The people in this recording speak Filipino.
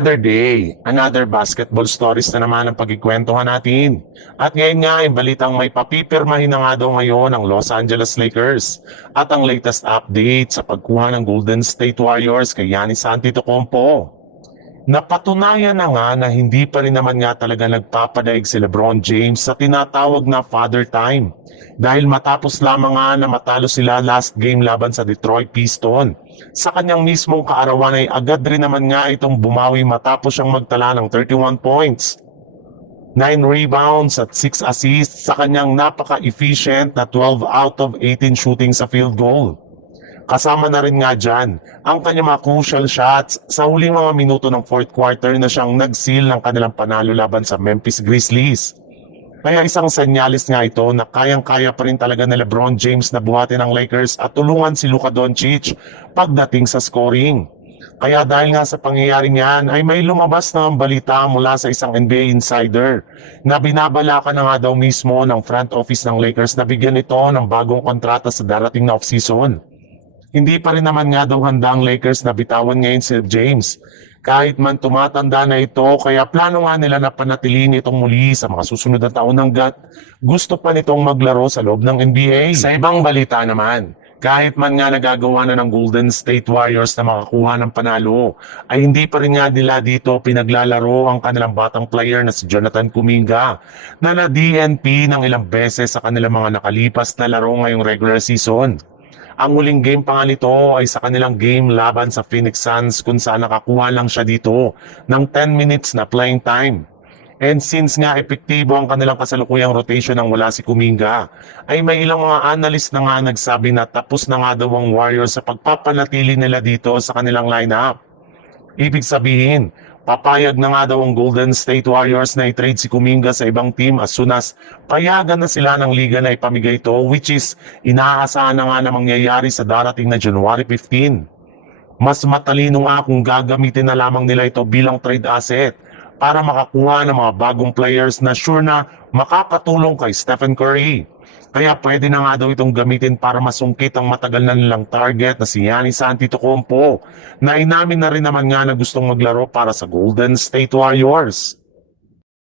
Another day, another basketball stories na naman ang pagkikwentuhan natin. At ngayon nga ay balitang may papipirmahin na nga daw ngayon ang Los Angeles Lakers. At ang latest update sa pagkuha ng Golden State Warriors kay Giannis Antetokounmpo. Napatunayan na nga na hindi pa rin naman nga talaga nagpapadaig si LeBron James sa tinatawag na Father Time. Dahil matapos lamang nga na matalo sila last game laban sa Detroit Pistons. Sa kanyang mismong kaarawan ay agad rin naman nga itong bumawi matapos siyang magtala ng 31 points. 9 rebounds at 6 assists sa kanyang napaka-efficient na 12 out of 18 shooting sa field goal. Kasama na rin nga dyan ang kanyang mga crucial shots sa huling mga minuto ng fourth quarter na siyang nag-seal ng kanilang panalo laban sa Memphis Grizzlies. Kaya isang senyalis nga ito na kayang-kaya pa rin talaga ni LeBron James na buhatin ang Lakers at tulungan si Luka Doncic pagdating sa scoring. Kaya dahil nga sa pangyayaring yan ay may lumabas na ang balita mula sa isang NBA insider na binabalaka na nga daw mismo ng front office ng Lakers na bigyan ito ng bagong kontrata sa darating na offseason. Hindi pa rin naman nga daw handa ang Lakers na bitawan ngayon si James. Kahit man tumatanda na ito, kaya plano nga nila na panatiliin itong muli sa mga susunod na taon hanggat gusto pa nitong maglaro sa loob ng NBA. Sa ibang balita naman, kahit man nga nagagawa na ng Golden State Warriors na makakuha ng panalo, ay hindi pa rin nga nila dito pinaglalaro ang kanilang batang player na si Jonathan Kuminga na na-DNP ng ilang beses sa kanilang mga nakalipas na laro ngayong regular season. Ang huling game pa nga nito ay sa kanilang game laban sa Phoenix Suns kung saan nakakuha lang siya dito ng 10 minutes na playing time. And since nga epektibo ang kanilang kasalukuyang rotation nang wala si Kuminga, ay may ilang mga analyst na nga nagsabi na tapos na nga daw ang Warriors sa pagpapanatili nila dito sa kanilang lineup. Ibig sabihin, papayag na nga daw ang Golden State Warriors na i-trade si Kuminga sa ibang team as soon as payagan na sila ng liga na ipamigay ito, which is inaasahan na nga na mangyayari sa darating na January 15. Mas matalino nga kung gagamitin na lamang nila ito bilang trade asset para makakuha ng mga bagong players na sure na makakatulong kay Stephen Curry. Kaya pwede na nga daw itong gamitin para masungkit ang matagal na nilang target na si Giannis Antetokounmpo na inamin na rin naman nga na gustong maglaro para sa Golden State Warriors.